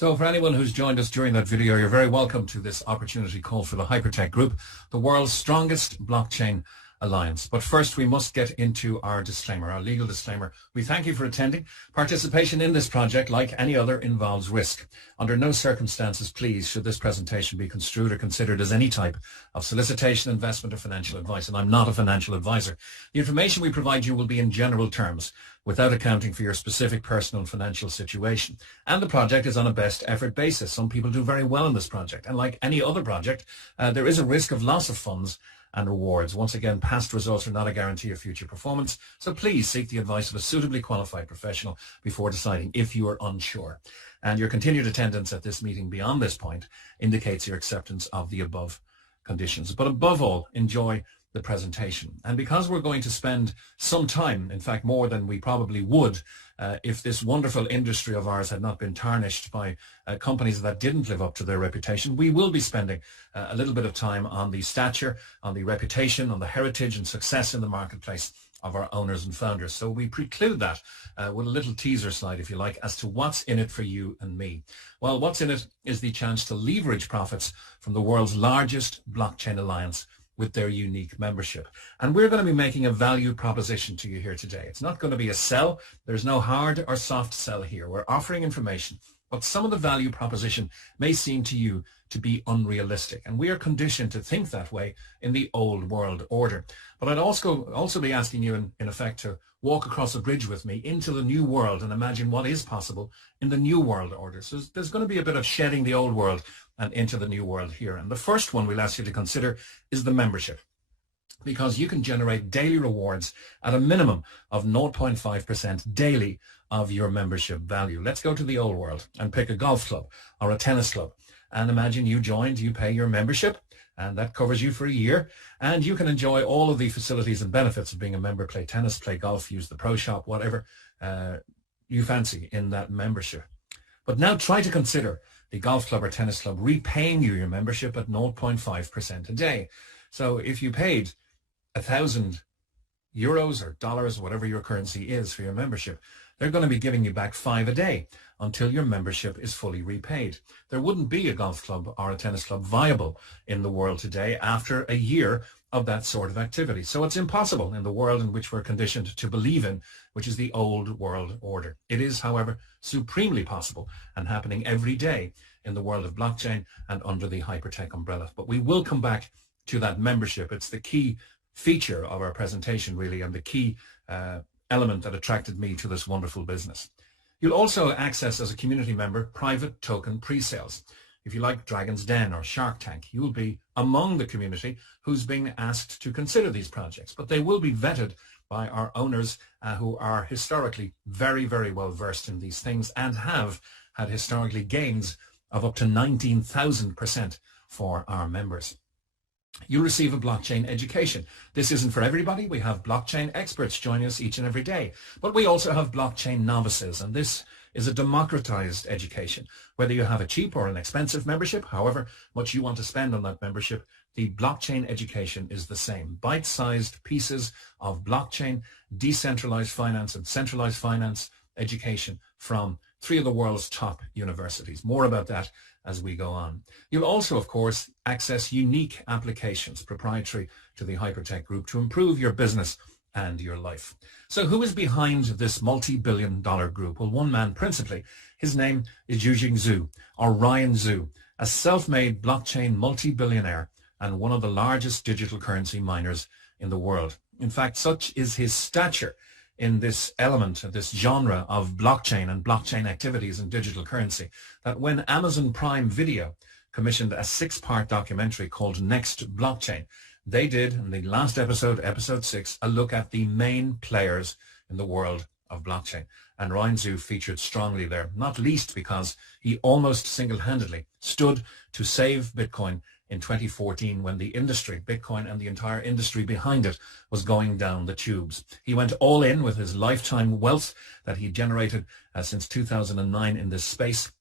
So for anyone who's joined us during that video, you're very welcome to this opportunity call for the Hypertech Group, the world's strongest blockchain alliance. But first, we must get into our disclaimer, our legal disclaimer. We thank you for attending. Participation in this project, like any other, involves risk. Under no circumstances, please, should this presentation be construed or considered as any type of solicitation, investment, or financial advice. And I'm not a financial advisor. The information we provide you will be in general terms, without accounting for your specific personal and financial situation. And the project is on a best effort basis. Some people do very well in this project. And like any other project, there is a risk of loss of funds and rewards. Once again, past results are not a guarantee of future performance, so please seek the advice of a suitably qualified professional before deciding if you are unsure. And your continued attendance at this meeting beyond this point indicates your acceptance of the above conditions. But above all, enjoy the presentation. And because we're going to spend some time, in fact more than we probably would if this wonderful industry of ours had not been tarnished by companies that didn't live up to their reputation, we will be spending a little bit of time on the stature, on the reputation, on the heritage and success in the marketplace of our owners and founders. So we preclude that with a little teaser slide, if you like, as to what's in it for you and me. Well, what's in it is the chance to leverage profits from the world's largest blockchain alliance with their unique membership. And we're going to be making a value proposition to you here today. It's not going to be a sell. There's no hard or soft sell here. We're offering information, but some of the value proposition may seem to you to be unrealistic. And we are conditioned to think that way in the old world order. But I'd also be asking you, in effect, to walk across a bridge with me into the new world and imagine what is possible in the new world order. So there's going to be a bit of shedding the old world and into the new world here. And the first one we'll ask you to consider is the membership, because you can generate daily rewards at a minimum of 0.5% daily of your membership value. Let's go to the old world and pick a golf club or a tennis club. And imagine you joined, you pay your membership, and that covers you for a year, and you can enjoy all of the facilities and benefits of being a member, play tennis, play golf, use the pro shop, whatever you fancy in that membership. But now try to consider the golf club or tennis club repaying you your membership at 0.5% a day. So if you paid 1,000 euros or dollars, whatever your currency is for your membership, they're going to be giving you back 5 a day until your membership is fully repaid. There wouldn't be a golf club or a tennis club viable in the world today after a year of that sort of activity. So it's impossible in the world in which we're conditioned to believe in, which is the old world order. It is, however, supremely possible and happening every day in the world of blockchain and under the Hypertech umbrella. But we will come back to that membership. It's the key feature of our presentation, really, and the key element that attracted me to this wonderful business. You'll also access, as a community member, private token pre-sales. If you like Dragon's Den or Shark Tank, you'll be among the community who's being asked to consider these projects, but they will be vetted by our owners who are historically very, very well versed in these things and have had historically gains of up to 19,000% for our members. You receive a blockchain education. This isn't for everybody. We have blockchain experts joining us each and every day, but we also have blockchain novices, and this is a democratized education. Whether you have a cheap or an expensive membership, however much you want to spend on that membership, the blockchain education is the same. Bite-sized pieces of blockchain, decentralized finance and centralized finance education from 3 of the world's top universities. More about that as we go on. You'll also, of course, access unique applications proprietary to the Hypertech Group to improve your business and your life. So who is behind this multi-billion-dollar group? Well, one man principally. His name is Yujing Zhu, or Ryan Zhu, a self-made blockchain multi-billionaire and one of the largest digital currency miners in the world. In fact, such is his stature in this element, this genre of blockchain and blockchain activities and digital currency, that when Amazon Prime Video commissioned a 6-part documentary called Next Blockchain, they did, in the last episode, episode 6, a look at the main players in the world of blockchain. And Ryan Zhu featured strongly there, not least because he almost single-handedly stood to save Bitcoin in 2014 when the industry, Bitcoin and the entire industry behind it, was going down the tubes. He went all in with his lifetime wealth that he generated since 2009 in this space,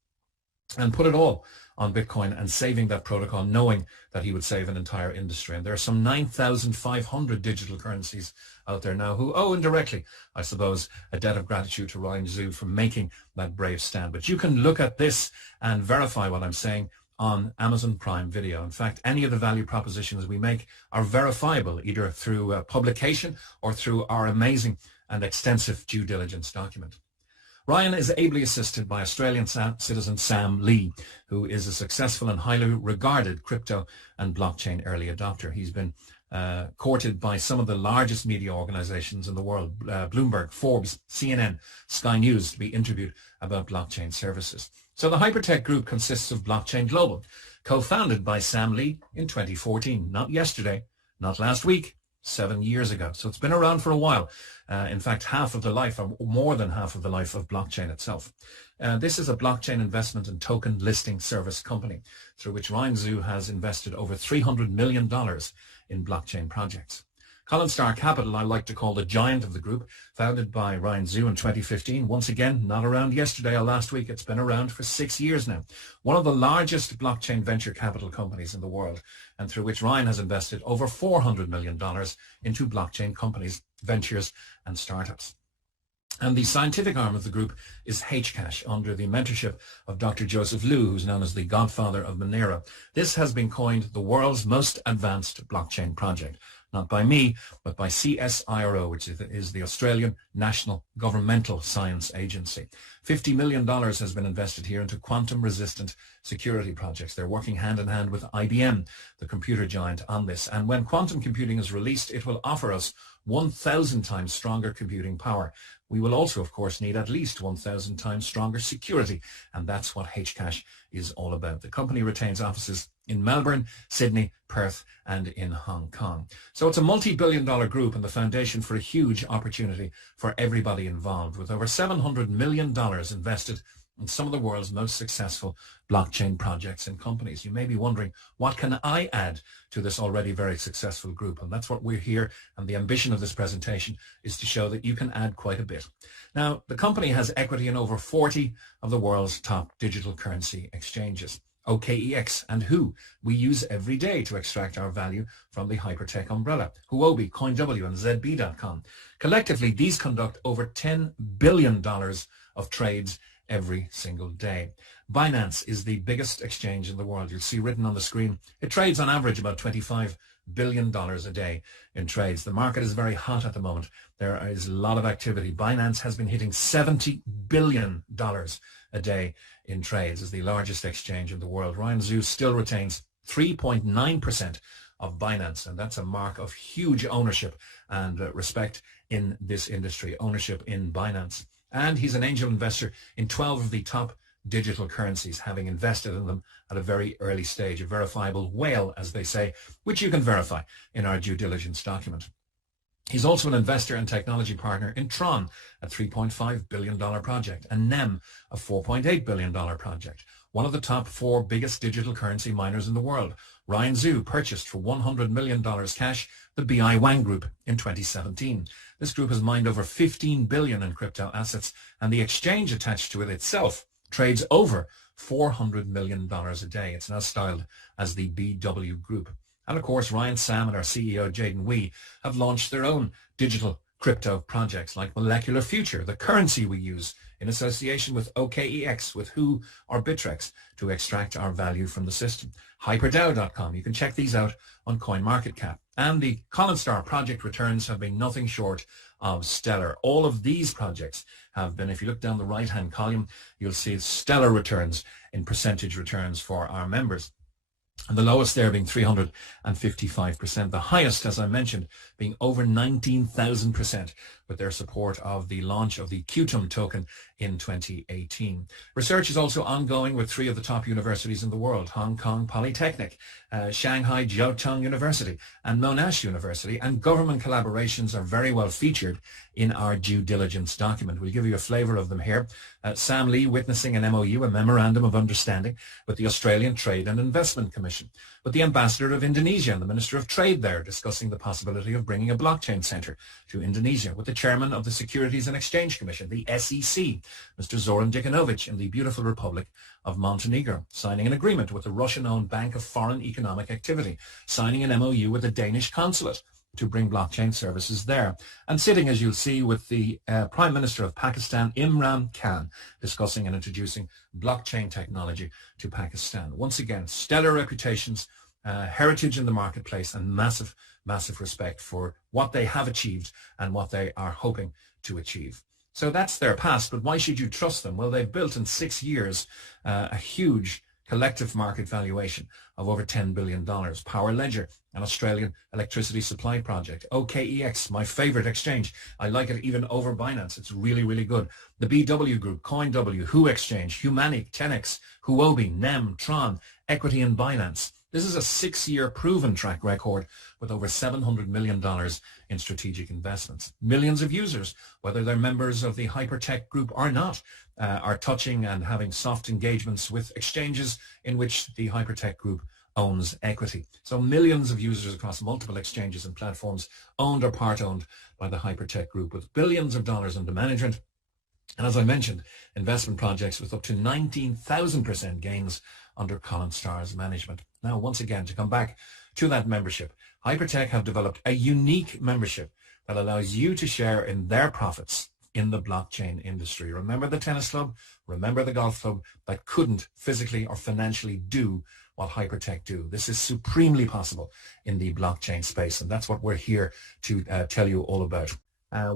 and put it all on Bitcoin and saving that protocol, knowing that he would save an entire industry. And there are some 9,500 digital currencies out there now who owe indirectly, I suppose, a debt of gratitude to Ryan Zhu for making that brave stand. But you can look at this and verify what I'm saying on Amazon Prime Video. In fact, any of the value propositions we make are verifiable either through publication or through our amazing and extensive due diligence document. Ryan is ably assisted by Australian citizen Sam Lee, who is a successful and highly regarded crypto and blockchain early adopter. He's been courted by some of the largest media organizations in the world, Bloomberg, Forbes, CNN, Sky News, to be interviewed about blockchain services. So the Hypertech Group consists of Blockchain Global, co-founded by Sam Lee in 2014, not yesterday, not last week, 7 years ago. So it's been around for a while. In fact, half of the life, or more than half of the life of blockchain itself. This is a blockchain investment and token listing service company through which Ryan Zhu has invested over $300 million in blockchain projects. Colin Star Capital, I like to call the giant of the group, founded by Ryan Zhu in 2015. Once again, not around yesterday or last week. It's been around for 6 years now. One of the largest blockchain venture capital companies in the world, and through which Ryan has invested over $400 million into blockchain companies, ventures, and startups. And the scientific arm of the group is Hcash, under the mentorship of Dr. Joseph Liu, who's known as the godfather of Monero. This has been coined the world's most advanced blockchain project. Not by me, but by CSIRO, which is the Australian National Governmental Science Agency. $50 million has been invested here into quantum-resistant security projects. They're working hand in hand with IBM, the computer giant, on this. And when quantum computing is released, it will offer us 1,000 times stronger computing power. We will also, of course, need at least 1,000 times stronger security, and that's what Hcash is all about. The company retains offices in Melbourne, Sydney, Perth, and in Hong Kong. So it's a multi-billion-dollar group and the foundation for a huge opportunity for everybody involved, with over $700 million invested in some of the world's most successful blockchain projects and companies. You may be wondering, what can I add to this already very successful group? And that's what we're here, and the ambition of this presentation is to show that you can add quite a bit. Now, the company has equity in over 40 of the world's top digital currency exchanges. OKEX and Who we use every day to extract our value from the Hypertech umbrella. Huobi, CoinW, and ZB.com. Collectively, these conduct over $10 billion of trades every single day. Binance is the biggest exchange in the world. You'll see written on the screen, it trades on average about $25 billion a day in trades. The market is very hot at the moment. There is a lot of activity. Binance has been hitting $70 billion a day in trades as the largest exchange in the world. Ryan Zhu still retains 3.9% of Binance, and that's a mark of huge ownership and respect in this industry, ownership in Binance. And he's an angel investor in 12 of the top digital currencies, having invested in them at a very early stage, a verifiable whale, as they say, which you can verify in our due diligence document. He's also an investor and technology partner in Tron, a $3.5 billion project, and NEM, a $4.8 billion project, one of the top 4 biggest digital currency miners in the world. Ryan Zhu purchased for $100 million cash the BI Wang Group in 2017. This group has mined over 15 billion in crypto assets, and the exchange attached to it itself trades over $400 million a day. It's now styled as the BW Group. And of course, Ryan, Sam, and our CEO, Jaden Wee, have launched their own digital crypto projects like Molecular Future, the currency we use in association with OKEX, with Who or Bittrex, to extract our value from the system. HyperDAO.com, you can check these out on CoinMarketCap. And the Colin Star project returns have been nothing short of stellar. All of these projects have been, if you look down the right-hand column, you'll see stellar returns in percentage returns for our members. And the lowest there being 355%. The highest, as I mentioned, being over 19,000% with their support of the launch of the QTUM token in 2018. Research is also ongoing with 3 of the top universities in the world, Hong Kong Polytechnic, Shanghai Jiaotong University, and Monash University, and government collaborations are very well featured in our due diligence document. We'll give you a flavour of them here. Sam Lee witnessing an MOU, a Memorandum of Understanding, with the Australian Trade and Investment Commission, with the Ambassador of Indonesia and the Minister of Trade there discussing the possibility of bringing a blockchain centre to Indonesia, with the chairman of the Securities and Exchange Commission, the SEC, Mr. Zoran Dikanovic, in the beautiful Republic of Montenegro, signing an agreement with the Russian-owned Bank of Foreign Economic Activity, signing an MOU with the Danish consulate to bring blockchain services there, and sitting, as you'll see, with the Prime Minister of Pakistan, Imran Khan, discussing and introducing blockchain technology to Pakistan. Once again, stellar reputations, heritage in the marketplace, and massive respect for what they have achieved and what they are hoping to achieve. So that's their past, but why should you trust them? Well, they've built in 6 years a huge collective market valuation of over $10 billion. Power Ledger, an Australian electricity supply project. OKEX, my favorite exchange. I like it even over Binance. It's really, really good. The BW Group, CoinW, Who Exchange, Humanic, Tenex, Huobi, NEM, Tron, Equity and Binance. This is a 6-year proven track record with over $700 million in strategic investments. Millions of users, whether they're members of the Hypertech Group or not, are touching and having soft engagements with exchanges in which the Hypertech Group owns equity. So millions of users across multiple exchanges and platforms owned or part-owned by the Hypertech Group, with billions of dollars under management. And as I mentioned, investment projects with up to 19,000% gains under Colin Starr's management. Now, once again, to come back to that membership, Hypertech have developed a unique membership that allows you to share in their profits in the blockchain industry. Remember the tennis club, remember the golf club that couldn't physically or financially do what Hypertech do. This is supremely possible in the blockchain space, and that's what we're here to tell you all about.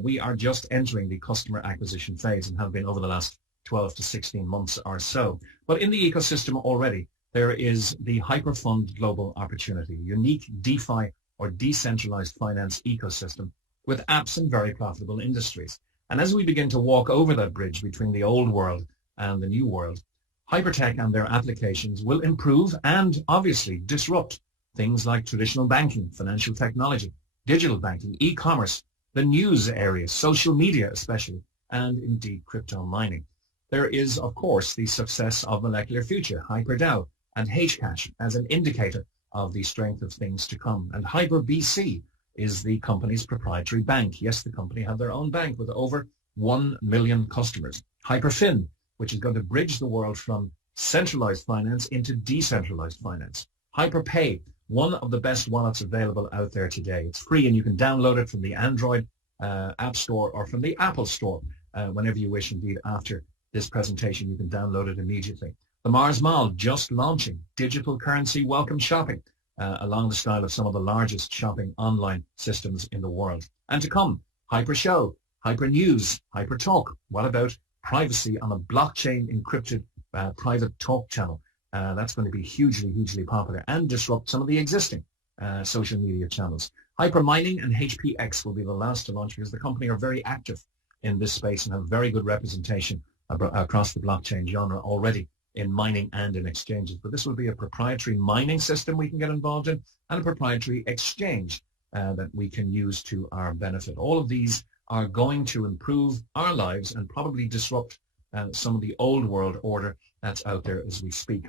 We are just entering the customer acquisition phase and have been over the last 12 to 16 months or so. But in the ecosystem already, there is the Hyperfund Global Opportunity, unique DeFi or decentralized finance ecosystem with apps in very profitable industries. And as we begin to walk over that bridge between the old world and the new world, Hypertech and their applications will improve and obviously disrupt things like traditional banking, financial technology, digital banking, e-commerce, the news area, social media especially, and indeed crypto mining. There is, of course, the success of Molecular Future, HyperDAO, and Hcash as an indicator of the strength of things to come. And HyperBC is the company's proprietary bank. Yes, the company have their own bank with over 1 million customers. Hyperfund, which is going to bridge the world from centralized finance into decentralized finance. Hyperpay, one of the best wallets available out there today. It's free and you can download it from the Android App Store or from the Apple Store whenever you wish. Indeed, after this presentation, you can download it immediately. The Mars Mall just launching digital currency welcome shopping along the style of some of the largest shopping online systems in the world. And to come, Hyper Show, Hyper News, Hyper Talk. What about privacy on a blockchain encrypted private talk channel? That's going to be hugely popular and disrupt some of the existing social media channels. Hyper Mining and HPX will be the last to launch because the company are very active in this space and have very good representation across the blockchain genre already in mining and in exchanges. But this will be a proprietary mining system we can get involved in and a proprietary exchange that we can use to our benefit. All of these are going to improve our lives and probably disrupt some of the old world order that's out there as we speak.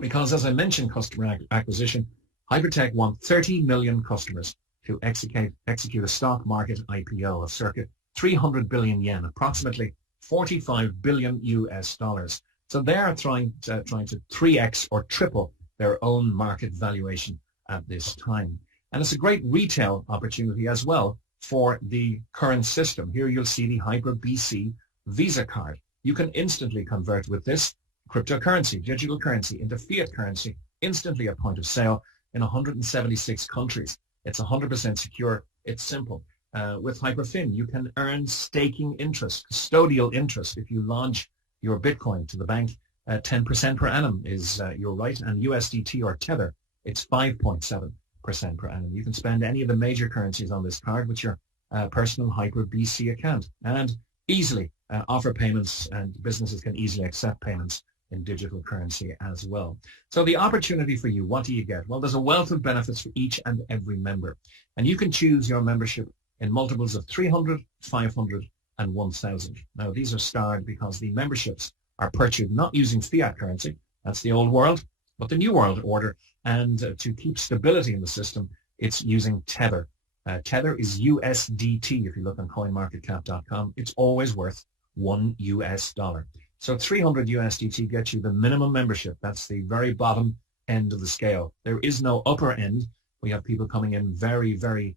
Because as I mentioned, customer acquisition, Hypertech want 30 million customers to execute a stock market IPO of circa 300 billion yen, approximately 45 billion US dollars. So they are trying to 3x or triple their own market valuation at this time. And it's a great retail opportunity as well for the current system. Here you'll see the HyperBC Visa card. You can instantly convert with this cryptocurrency, digital currency, into fiat currency instantly at point of sale in 176 countries. It's 100% secure. It's simple. With Hyperfund, you can earn staking interest, custodial interest if you launch your Bitcoin to the bank. 10% per annum is your right, and USDT or Tether, it's 5.7% per annum. You can spend any of the major currencies on this card with your personal HyperBC account and easily offer payments, and businesses can easily accept payments in digital currency as well. So the opportunity for you, what do you get? Well, there's a wealth of benefits for each and every member, and you can choose your membership in multiples of 300, 500, and 1,000. Now, these are starred because the memberships are purchased not using fiat currency, that's the old world, but the new world order, and to keep stability in the system, it's using Tether. Tether is USDT. If you look on coinmarketcap.com, it's always worth $1. So 300 USDT gets you the minimum membership. That's the very bottom end of the scale. There is no upper end. We have people coming in very, very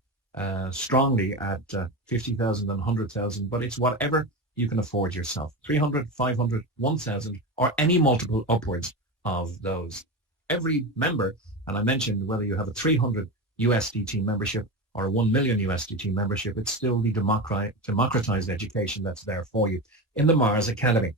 strongly at 50,000 and 100,000, but it's whatever you can afford yourself. 300, 500, 1,000, or any multiple upwards of those. Every member, and I mentioned whether you have a 300 USDT membership or a 1 million USDT membership, it's still the democratized education that's there for you in the Mars Academy.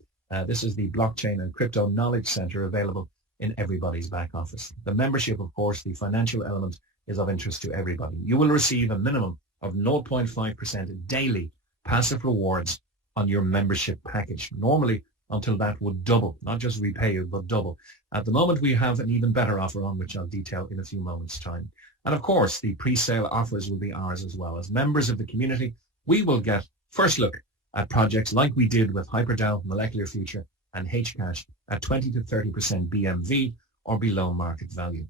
This is the Blockchain and Crypto Knowledge Center available in everybody's back office. The membership, of course, the financial element is of interest to everybody. You will receive a minimum of 0.5% daily passive rewards on your membership package. Normally, until that would double, not just repay you, but double. At the moment, we have an even better offer on, which I'll detail in a few moments' time. And of course, the pre-sale offers will be ours as well. As members of the community, we will get first look at projects like we did with HyperDAO, Molecular Future, and Hcash at 20 to 30% BMV or below market value.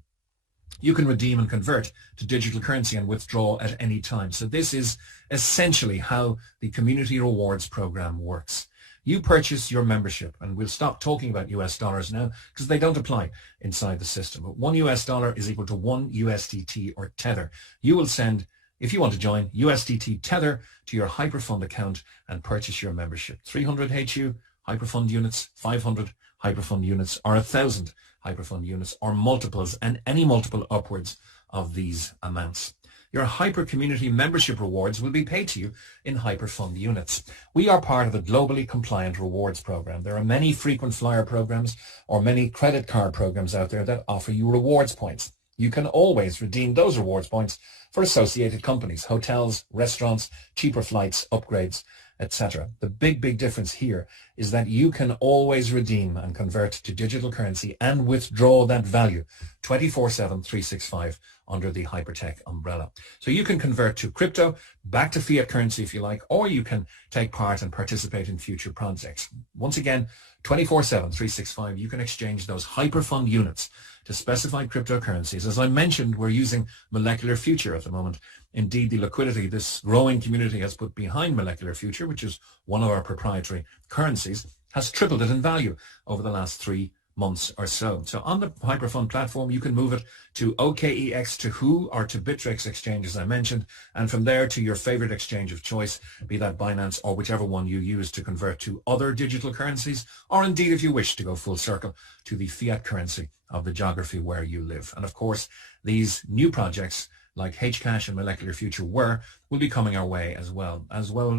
You can redeem and convert to digital currency and withdraw at any time. So this is essentially how the Community Rewards program works. You purchase your membership, and we'll stop talking about US dollars now because they don't apply inside the system. But $1 is equal to 1 USDT or Tether. You will send, if you want to join, USDT Tether to your Hyperfund account and purchase your membership. 300 HU Hyperfund units, 500 Hyperfund units, or 1,000 Hyperfund units, or multiples, and any multiple upwards of these amounts. Your Hyper Community membership rewards will be paid to you in Hyperfund units. We are part of a globally compliant rewards program. There are many frequent flyer programs or many credit card programs out there that offer you rewards points. You can always redeem those rewards points for associated companies, hotels, restaurants, cheaper flights, upgrades, etc. The big difference here is that you can always redeem and convert to digital currency and withdraw that value 24/7, 365 under the Hypertech umbrella. So you can convert to crypto, back to fiat currency if you like, or you can take part and participate in future projects. Once again, 24/7, 365, you can exchange those Hyperfund units to specified cryptocurrencies. As I mentioned, we're using Molecular Future at the moment. Indeed, the liquidity this growing community has put behind Molecular Future, which is one of our proprietary currencies, has tripled it in value over the last 3 months or so. So on the Hyperfund platform, you can move it to OKEX, to Who, or to Bittrex exchange, as I mentioned, and from there to your favorite exchange of choice, be that Binance or whichever one you use to convert to other digital currencies, or indeed, if you wish to go full circle, to the fiat currency of the geography where you live. And of course, these new projects like Hcash and Molecular Future will be coming our way as well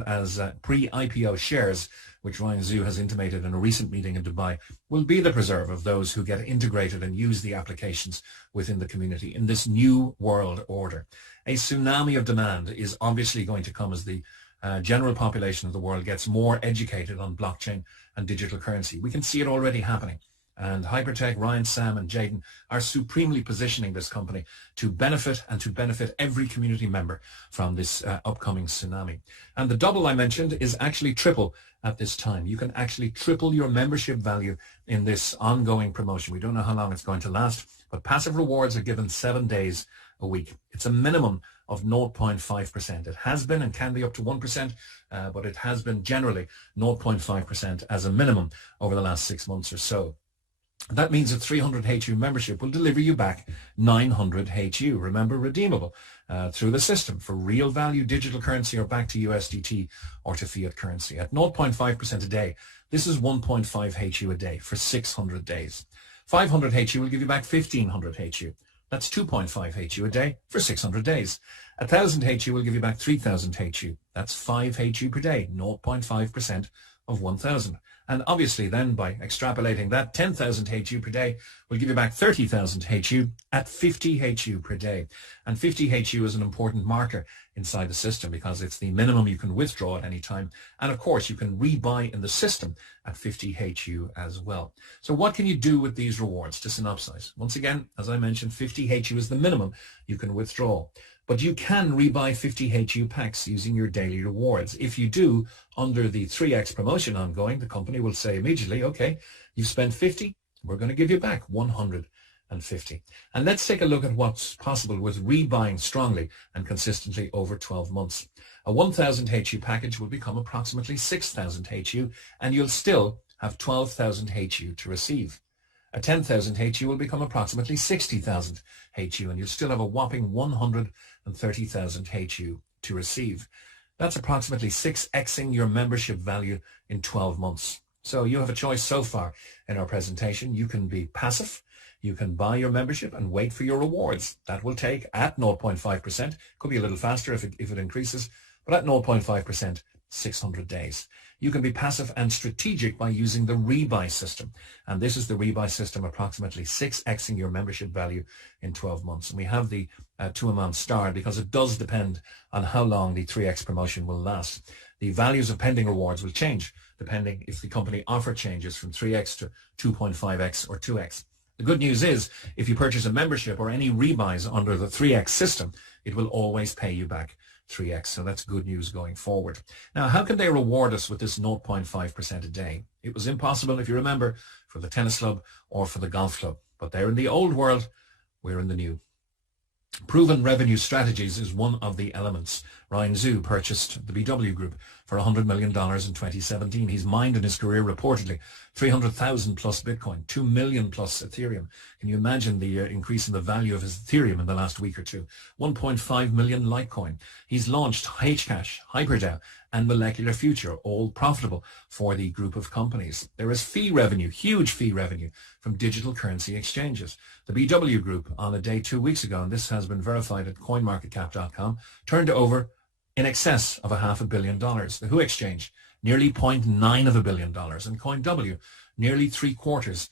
as pre-IPO shares, which Ryan Zhu has intimated in a recent meeting in Dubai, will be the preserve of those who get integrated and use the applications within the community in this new world order. A tsunami of demand is obviously going to come as the general population of the world gets more educated on blockchain and digital currency. We can see it already happening. And Hypertech, Ryan, Sam, and Jaden are supremely positioning this company to benefit every community member from this upcoming tsunami. And the double I mentioned is actually triple at this time. You can actually triple your membership value in this ongoing promotion. We don't know how long it's going to last, but passive rewards are given 7 days a week. It's a minimum of 0.5%. It has been and can be up to 1%, but it has been generally 0.5% as a minimum over the last 6 months or so. That means a 300 HU membership will deliver you back 900 HU. Remember, redeemable through the system for real value digital currency or back to USDT or to fiat currency. At 0.5% a day, this is 1.5 HU a day for 600 days. 500 HU will give you back 1,500 HU. That's 2.5 HU a day for 600 days. 1,000 HU will give you back 3,000 HU. That's 5 HU per day, 0.5% of 1,000. And obviously then by extrapolating that, 10,000 HU per day will give you back 30,000 HU at 50 HU per day. And 50 HU is an important marker inside the system because it's the minimum you can withdraw at any time. And of course, you can rebuy in the system at 50 HU as well. So what can you do with these rewards? To synopsize, once again, as I mentioned, 50 HU is the minimum you can withdraw. But you can rebuy 50 HU packs using your daily rewards. If you do, under the 3x promotion ongoing, the company will say immediately, okay, you've spent 50, we're going to give you back 100 150. And let's take a look at what's possible with rebuying strongly and consistently over 12 months. A 1,000 HU package will become approximately 6,000 HU, and you'll still have 12,000 HU to receive. A 10,000 HU will become approximately 60,000 HU, and you'll still have a whopping 130,000 HU to receive. That's approximately 6xing your membership value in 12 months. So you have a choice so far in our presentation. You can be passive. You can buy your membership and wait for your rewards. That will take at 0.5%. Could be a little faster if it increases, but at 0.5%, 600 days. You can be passive and strategic by using the rebuy system. And this is the rebuy system, approximately 6xing your membership value in 12 months. And we have the 2-amount star because it does depend on how long the 3x promotion will last. The values of pending rewards will change depending if the company offer changes from 3x to 2.5x or 2x. The good news is if you purchase a membership or any rebuys under the 3x system, it will always pay you back 3x. So that's good news going forward. Now, how can they reward us with this 0.5% a day? It was impossible, if you remember, for the tennis club or for the golf club. But they're in the old world, we're in the new. Proven revenue strategies is one of the elements. Ryan Zhu purchased the BW Group for $100 million in 2017. He's mined in his career reportedly 300,000 plus Bitcoin, 2 million plus Ethereum. Can you imagine the increase in the value of his Ethereum in the last week or two? 1.5 million Litecoin. He's launched Hcash, HyperDAO, and Molecular Future, all profitable for the group of companies. There is fee revenue, huge fee revenue from digital currency exchanges. The BW Group on a day 2 weeks ago, and this has been verified at coinmarketcap.com, turned over in excess of $500 million. The Who Exchange, nearly $0.9 billion, and CoinW, nearly $750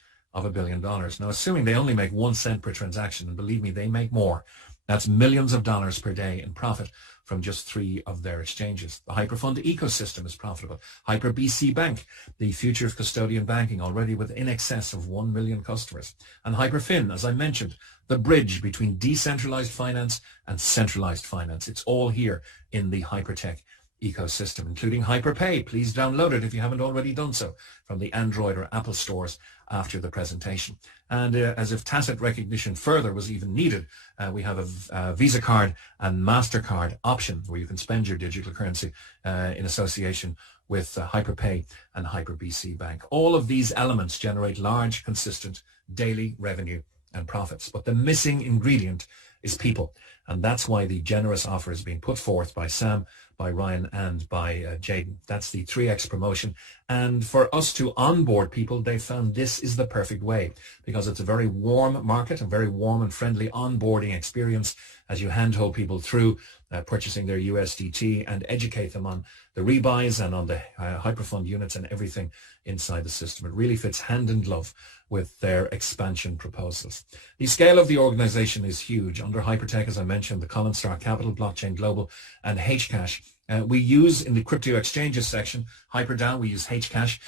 million. Now, assuming they only make 1 cent per transaction, and believe me, they make more, that's millions of dollars per day in profit from just 3 of their exchanges. The Hyperfund ecosystem is profitable. HyperBC Bank, the future of custodian banking, already with in excess of 1 million customers. And Hyperfin, as I mentioned, the bridge between decentralized finance and centralized finance. It's all here in the Hypertech ecosystem, including Hyperpay. Please download it if you haven't already done so from the Android or Apple stores after the presentation. And as if tacit recognition further was even needed, we have a Visa card and MasterCard option where you can spend your digital currency in association with Hyperpay and HyperBC Bank. All of these elements generate large, consistent daily revenue and profits. But the missing ingredient is people. And that's why the generous offer is being put forth by Sam, by Ryan, and by Jaden. That's the 3x promotion. And for us to onboard people, they found this is the perfect way because it's a very warm market, a very warm and friendly onboarding experience as you handhold people through purchasing their USDT and educate them on the rebuys and on the Hyperfund units and everything inside the system. It really fits hand in glove with their expansion proposals. The scale of the organization is huge. Under Hypertech, as I mentioned, the Common Star Capital, Blockchain Global, and Hcash. We use in the crypto exchanges section, HyperDAO, we use Hcash,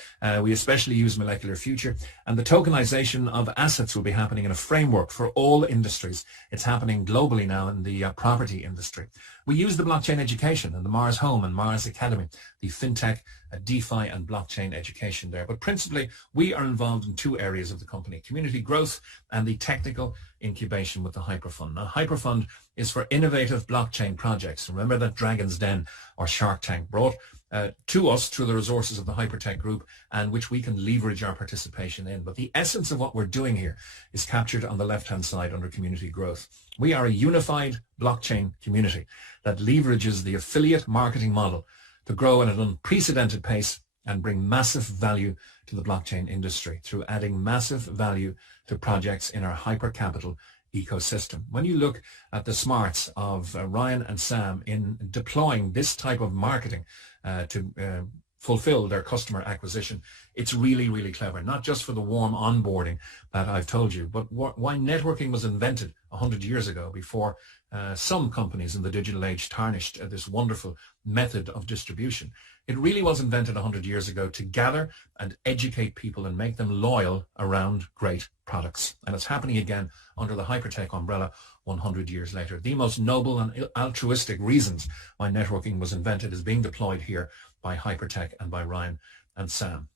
we especially use Molecular Future, and the tokenization of assets will be happening in a framework for all industries. It's happening globally now in the property industry. We use the blockchain education and the Mars Home and Mars Academy, the fintech, DeFi and blockchain education there. But principally, we are involved in 2 areas of the company, community growth and the technical incubation with the Hyperfund. Now, Hyperfund is for innovative blockchain projects. Remember that Dragon's Den or Shark Tank brought to us through the resources of the Hypertech Group and which we can leverage our participation in. But the essence of what we're doing here is captured on the left-hand side under community growth. We are a unified blockchain community that leverages the affiliate marketing model to grow at an unprecedented pace and bring massive value to the blockchain industry through adding massive value to projects in our Hyper Capital ecosystem. When you look at the smarts of Ryan and Sam in deploying this type of marketing to fulfill their customer acquisition, it's really, really clever, not just for the warm onboarding that I've told you, but why networking was invented 100 years ago before some companies in the digital age tarnished this wonderful method of distribution. It really was invented 100 years ago to gather and educate people and make them loyal around great products. And it's happening again under the Hypertech umbrella 100 years later. The most noble and altruistic reasons why networking was invented is being deployed here by Hypertech and by Ryan and Sam.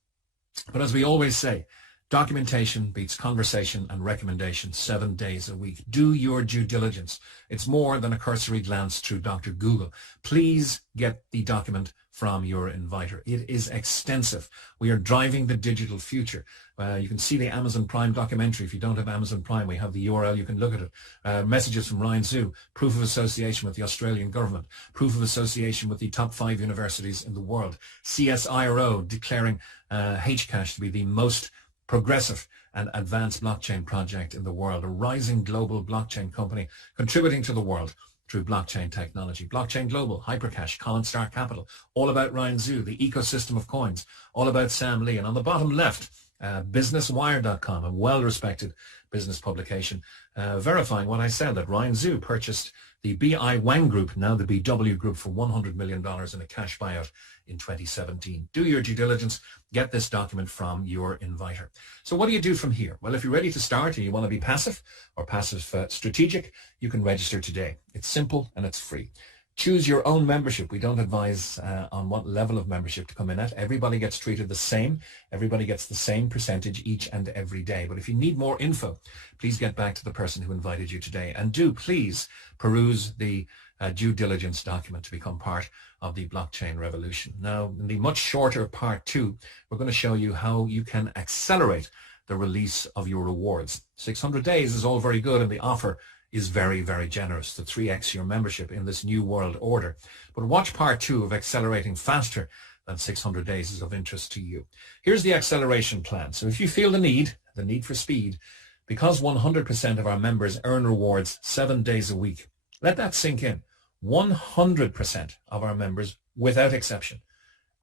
But as we always say, Documentation beats conversation and recommendation 7 days a week. Do your due diligence. It's more than a cursory glance through Dr. Google. Please get the document from your inviter. It is extensive. We are driving the digital future. You can see the Amazon Prime documentary. If you don't have Amazon Prime, we have the URL. You can look at it. Messages from Ryan Zhu, proof of association with the Australian government, proof of association with the top 5 universities in the world, CSIRO declaring Hcash to be the most progressive and advanced blockchain project in the world, a rising global blockchain company contributing to the world through blockchain technology. Blockchain Global, Hypercash, Colin Star Capital, all about Ryan Zhu, the ecosystem of coins, all about Sam Lee. And on the bottom left, businesswire.com, a well-respected business publication, verifying what I said, that Ryan Zhu purchased the BI Wang Group, now the BW Group, for $100 million in a cash buyout in 2017. Do your due diligence. Get this document from your inviter. So what do you do from here? Well, if you're ready to start and you want to be passive or passive strategic, you can register today. It's simple and it's free. Choose your own membership. We don't advise on what level of membership to come in at. Everybody gets treated the same. Everybody gets the same percentage each and every day. But if you need more info, please get back to the person who invited you today. And do please peruse the due diligence document to become part of the blockchain revolution. Now, in the much shorter part 2, we're going to show you how you can accelerate the release of your rewards. 600 days is all very good, and the offer is very, very generous to 3x your membership in this new world order. But watch part 2 of accelerating faster than 600 days is of interest to you. Here's the acceleration plan. So if you feel the need for speed, because 100% of our members earn rewards 7 days a week, let that sink in. 100% of our members, without exception,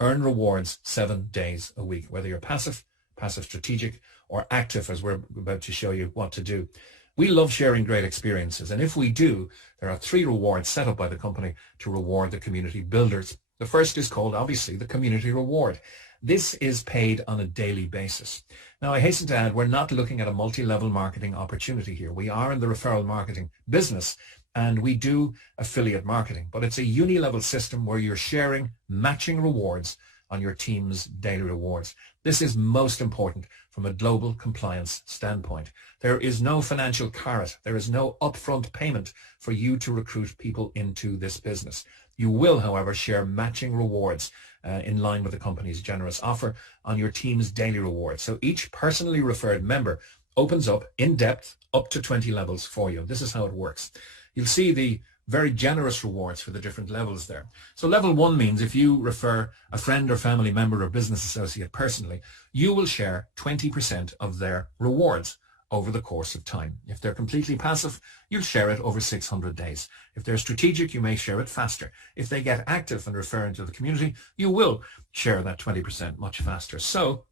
earn rewards 7 days a week, whether you're passive strategic, or active, as we're about to show you what to do. We love sharing great experiences, and if we do, there are 3 rewards set up by the company to reward the community builders. The first is called, obviously, the community reward. This is paid on a daily basis. Now, I hasten to add, we're not looking at a multi-level marketing opportunity here. We are in the referral marketing business, and we do affiliate marketing, but it's a uni-level system where you're sharing matching rewards on your team's daily rewards. This is most important from a global compliance standpoint. There is no financial carrot. There is no upfront payment for you to recruit people into this business. You will, however, share matching rewards in line with the company's generous offer on your team's daily rewards. So each personally referred member opens up in depth up to 20 levels for you. This is how it works. You'll see the very generous rewards for the different levels there. So level 1 means if you refer a friend or family member or business associate personally, you will share 20% of their rewards over the course of time. If they're completely passive, you'll share it over 600 days. If they're strategic, you may share it faster. If they get active and refer into the community, you will share that 20% much faster. So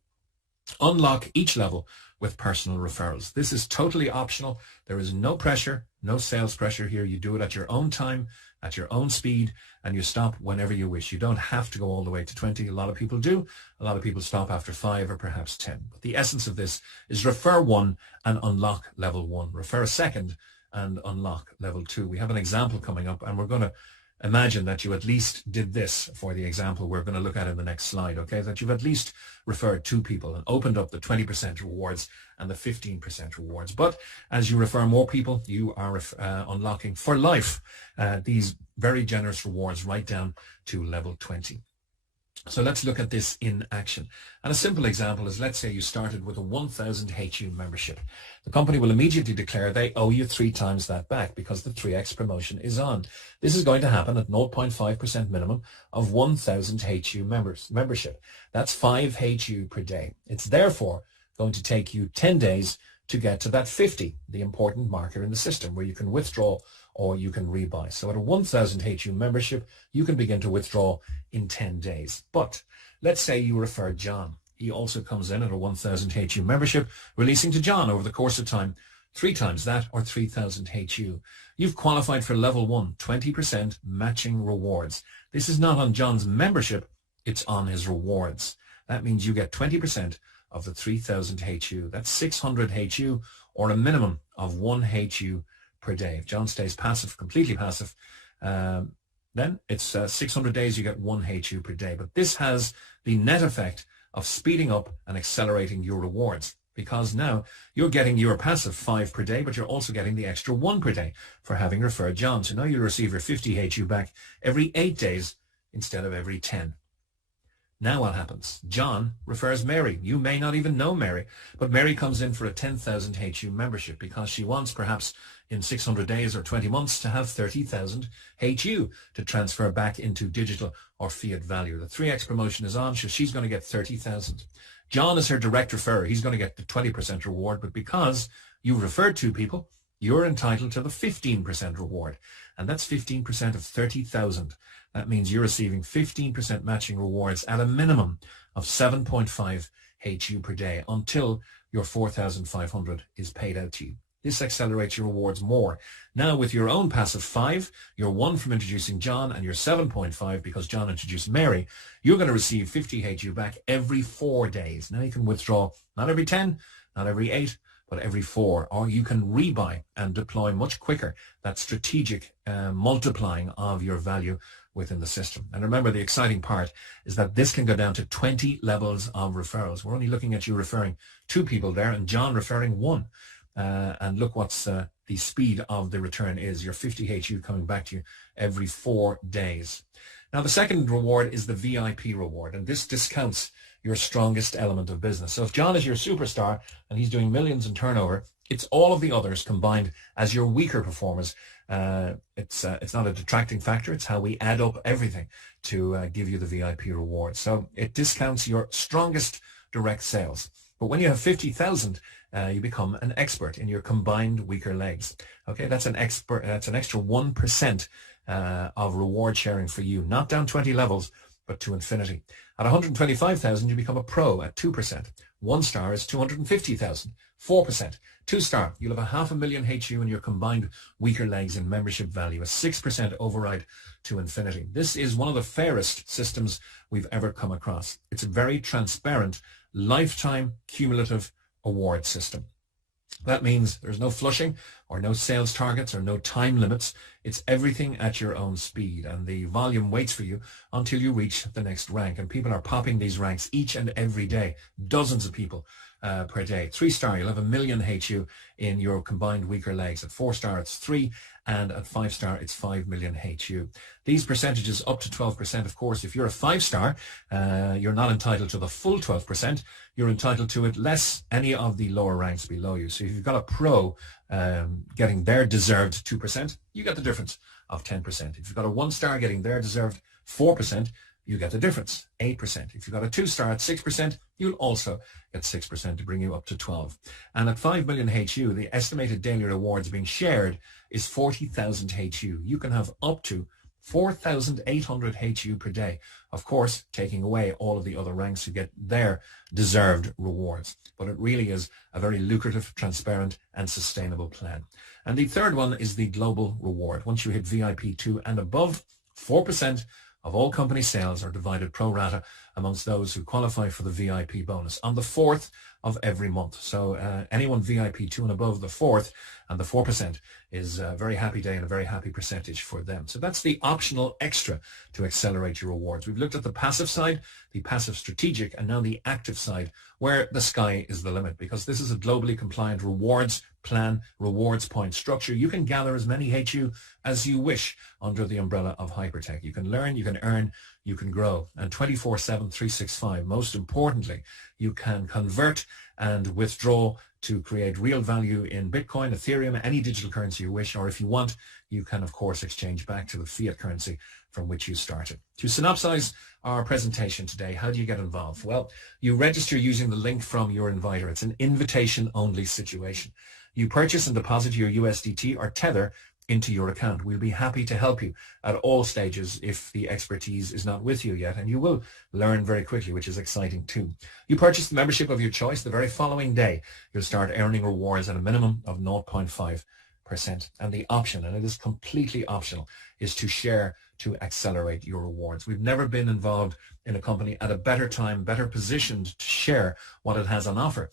unlock each level with personal referrals. This is totally optional. There is no pressure, no sales pressure here. You do it at your own time, at your own speed, and you stop whenever you wish. You don't have to go all the way to 20. A lot of people do. A lot of people stop after 5 or perhaps 10. But the essence of this is refer 1 and unlock level 1. Refer a second and unlock level 2. We have an example coming up, and we're going to imagine that you at least did this for the example we're going to look at in the next slide, okay? That you've at least referred 2 people and opened up the 20% rewards and the 15% rewards. But as you refer more people, you are unlocking for life these very generous rewards right down to level 20. So let's look at this in action. And a simple example is, let's say you started with a 1,000 HU membership. The company will immediately declare they owe you 3 times that back because the 3x promotion is on. This is going to happen at 0.5% minimum of 1,000 HU membership. That's 5 HU per day. It's therefore going to take you 10 days to get to that 50, the important marker in the system where you can withdraw or you can rebuy. So at a 1,000 HU membership, you can begin to withdraw in 10 days. But let's say you refer John. He also comes in at a 1,000 HU membership, releasing to John over the course of time 3 times that, or 3,000 HU. You've qualified for level 1, 20% matching rewards. This is not on John's membership, it's on his rewards. That means you get 20% of the 3,000 HU. That's 600 HU, or a minimum of 1 HU per day. If John stays passive, completely passive, then it's 600 days, you get 1 HU per day. But this has the net effect of speeding up and accelerating your rewards. because now you're getting your passive 5 per day, but you're also getting the extra 1 per day for having referred John. So now you'll receive your 50 HU back every 8 days instead of every 10. Now what happens? John refers Mary. You may not even know Mary, but Mary comes in for a 10,000 HU membership because she wants perhaps in 600 days or 20 months to have 30,000 HU to transfer back into digital or fiat value. The 3x promotion is on, so she's going to get 30,000. John is her direct referrer. He's going to get the 20% reward, but because you've referred 2 people, you're entitled to the 15% reward, and that's 15% of 30,000. That means you're receiving 15% matching rewards at a minimum of 7.5 HU per day until your 4,500 is paid out to you. This accelerates your rewards more. Now with your own passive 5, your 1 from introducing John, and your 7.5 because John introduced Mary, you're going to receive 50 HU back every 4 days. Now you can withdraw not every 10, not every 8, but every 4, or you can rebuy and deploy much quicker that strategic multiplying of your value within the system. And remember, the exciting part is that this can go down to 20 levels of referrals. We're only looking at you referring 2 people there and John referring 1. And look what's the speed of the return is. Your 50 HU coming back to you every 4 days. Now, the second reward is the VIP reward, and this discounts your strongest element of business. So if John is your superstar and he's doing millions in turnover, it's all of the others combined as your weaker performers. It's not a detracting factor. It's how we add up everything to give you the VIP reward. So it discounts your strongest direct sales. But when you have 50,000, you become an expert in your combined weaker legs. Okay, that's an extra 1% of reward sharing for you, not down 20 levels, but to infinity. At 125,000, you become a pro at 2%. 1 star is 250,000, 4%. 2 star, you'll have a 500,000 HU in your combined weaker legs in membership value, a 6% override to infinity. This is one of the fairest systems we've ever come across. It's a very transparent, lifetime cumulative award system. That means there's no flushing or no sales targets or no time limits. It's everything at your own speed, and the volume waits for you until you reach the next rank. And people are popping these ranks each and every day, dozens of people per day. 3 star, you'll have 1 million HU in your combined weaker legs. At 4 star, it's 3, and at 5 star, it's 5 million HU. These percentages up to 12%, of course. If you're a 5 star, you're not entitled to the full 12%. You're entitled to it less any of the lower ranks below you. So if you've got a pro getting their deserved 2%, you get the difference of 10%. If you've got a 1 star getting their deserved 4%, you get the difference, 8%. If you've got a 2 star at 6%, you'll also get 6% to bring you up to 12. And at 5 million HU, the estimated daily rewards being shared is 40,000 HU. You can have up to 4,800 HU per day. Of course, taking away all of the other ranks who get their deserved rewards. But it really is a very lucrative, transparent, and sustainable plan. And the third one is the global reward. Once you hit VIP 2 and above, 4% of all company sales are divided pro rata amongst those who qualify for the VIP bonus on the 4th of every month. So anyone VIP 2 and above the 4th and the 4% is a very happy day and a very happy percentage for them. So that's the optional extra to accelerate your rewards. We've looked at the passive side, the passive strategic, and now the active side, where the sky is the limit, because this is a globally compliant rewards plan, rewards point structure. You can gather as many HU as you wish under the umbrella of Hypertech. You can learn, you can earn, you can grow, and 24/7, 365. Most importantly, you can convert and withdraw to create real value in Bitcoin, Ethereum, any digital currency you wish, or if you want, you can of course exchange back to the fiat currency from which you started. To synopsize our presentation today, how do you get involved? Well, you register using the link from your inviter. It's an invitation-only situation. You purchase and deposit your USDT or Tether into your account. We'll be happy to help you at all stages if the expertise is not with you yet, and you will learn very quickly, which is exciting too. You purchase the membership of your choice. The very following day, you'll start earning rewards at a minimum of 0.5%. And the option, and it is completely optional, is to share to accelerate your rewards. We've never been involved in a company at a better time, better positioned to share what it has on offer.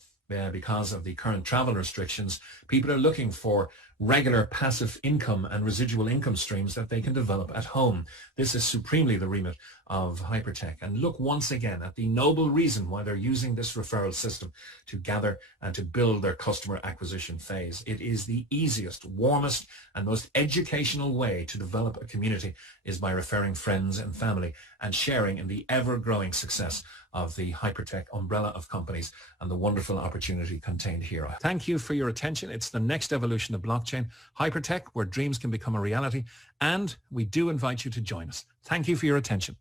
Because of the current travel restrictions, people are looking for regular passive income and residual income streams that they can develop at home. This is supremely the remit of Hypertech. And look once again at the noble reason why they're using this referral system to gather and to build their customer acquisition phase. It is the easiest, warmest, and most educational way to develop a community is by referring friends and family and sharing in the ever-growing success of the Hypertech umbrella of companies and the wonderful opportunity contained here. Thank you for your attention. It's the next evolution of blockchain, Hypertech, where dreams can become a reality, and we do invite you to join us. Thank you for your attention.